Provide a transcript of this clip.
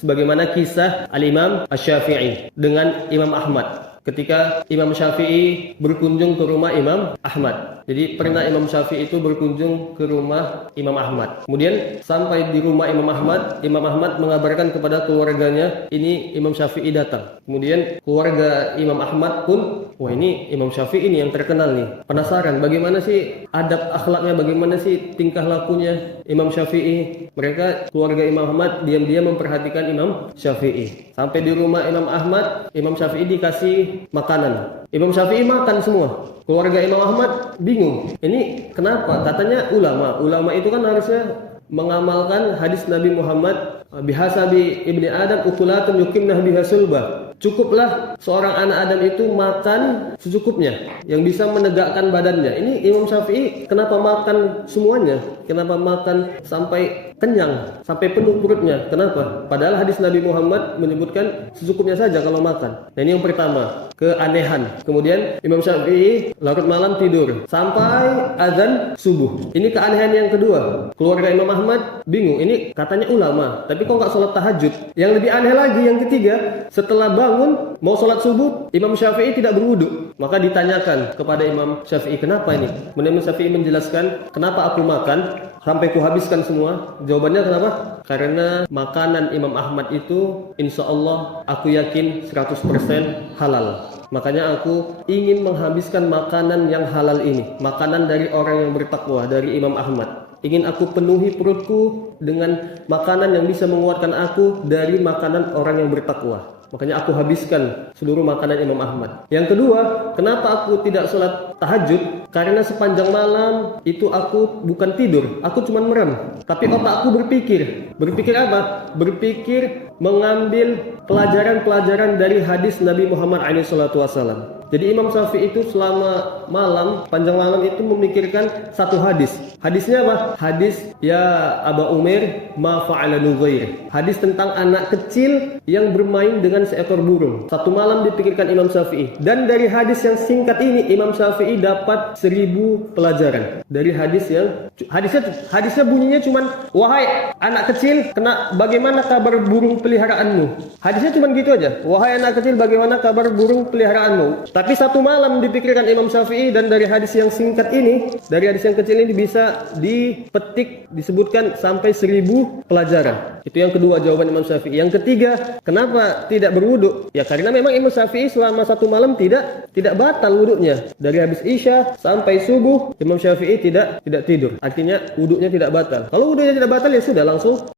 sebagaimana kisah Al-Imam Asy-Syafi'i dengan Imam Ahmad. Ketika Imam Syafi'i berkunjung ke rumah Imam Ahmad. Jadi pernah Imam Syafi'i itu berkunjung ke rumah Imam Ahmad. Kemudian sampai di rumah Imam Ahmad mengabarkan kepada keluarganya, ini Imam Syafi'i datang. Kemudian keluarga Imam Ahmad pun, wah ini Imam Syafi'i ini yang terkenal nih. Penasaran bagaimana sih adab akhlaknya, bagaimana sih tingkah lakunya Imam Syafi'i. Mereka keluarga Imam Ahmad diam-diam memperhatikan Imam Syafi'i. Sampai di rumah Imam Ahmad, Imam Syafi'i dikasih makanan. Imam Syafi'i makan semua. Keluarga Imam Ahmad bingung. Ini kenapa? Katanya ulama itu kan harusnya mengamalkan hadis Nabi Muhammad, bihasabi ibni Adam ukulatun yukimnah biha sulbah. Cukuplah seorang anak Adam itu makan secukupnya yang bisa menegakkan badannya. Ini Imam Syafi'i kenapa makan semuanya? Kenapa makan sampai kenyang, sampai penuh perutnya? Kenapa? Padahal hadis Nabi Muhammad menyebutkan secukupnya saja kalau makan. Nah, ini yang pertama, keanehan. Kemudian Imam Syafi'i larut malam tidur sampai azan subuh. Ini keanehan yang kedua. Keluarga Imam Ahmad bingung. Ini katanya ulama, tapi kok nggak sholat tahajud? Yang lebih aneh lagi yang ketiga, setelah bangun mau sholat subuh, Imam Syafi'i tidak berwudu. Maka ditanyakan kepada Imam Syafi'i, kenapa ini? Kemudian Imam Syafi'i menjelaskan, kenapa aku makan sampai kuhabiskan semua? Jawabannya kenapa? Karena makanan Imam Ahmad itu insya Allah aku yakin 100% halal. Makanya aku ingin menghabiskan makanan yang halal ini, makanan dari orang yang bertakwa, dari Imam Ahmad. Ingin aku penuhi perutku dengan makanan yang bisa menguatkan aku dari makanan orang yang bertakwa. Makanya aku habiskan seluruh makanan Imam Ahmad. Yang kedua, kenapa aku tidak sholat tahajud? Karena sepanjang malam itu aku bukan tidur, aku cuma merem. Tapi otakku berpikir. Berpikir apa? Berpikir mengambil pelajaran-pelajaran dari hadis Nabi Muhammad SAW. Jadi Imam Syafi'i itu selama malam, panjang malam itu memikirkan satu hadis. Hadisnya apa? Hadis ya Aba Umair ma fa'ala nughair. Hadis tentang anak kecil yang bermain dengan seekor burung. Satu malam dipikirkan Imam Syafi'i. Dan dari hadis yang singkat ini Imam Syafi'i dapat 1000 pelajaran. Dari hadis yang hadisnya bunyinya cuman, wahai anak kecil, bagaimana kabar burung peliharaanmu? Hadisnya cuman gitu aja. Wahai anak kecil, bagaimana kabar burung peliharaanmu? Tapi satu malam dipikirkan Imam Syafi'i, dan dari hadis yang singkat ini, dari hadis yang kecil ini bisa dipetik, disebutkan sampai 1000 pelajaran. Itu yang kedua jawaban Imam Syafi'i. Yang ketiga, kenapa tidak berwudu? Ya karena memang Imam Syafi'i selama satu malam tidak batal wudunya. Dari habis Isya sampai subuh Imam Syafi'i tidak tidur. Artinya wudunya tidak batal. Kalau wudunya tidak batal ya sudah langsung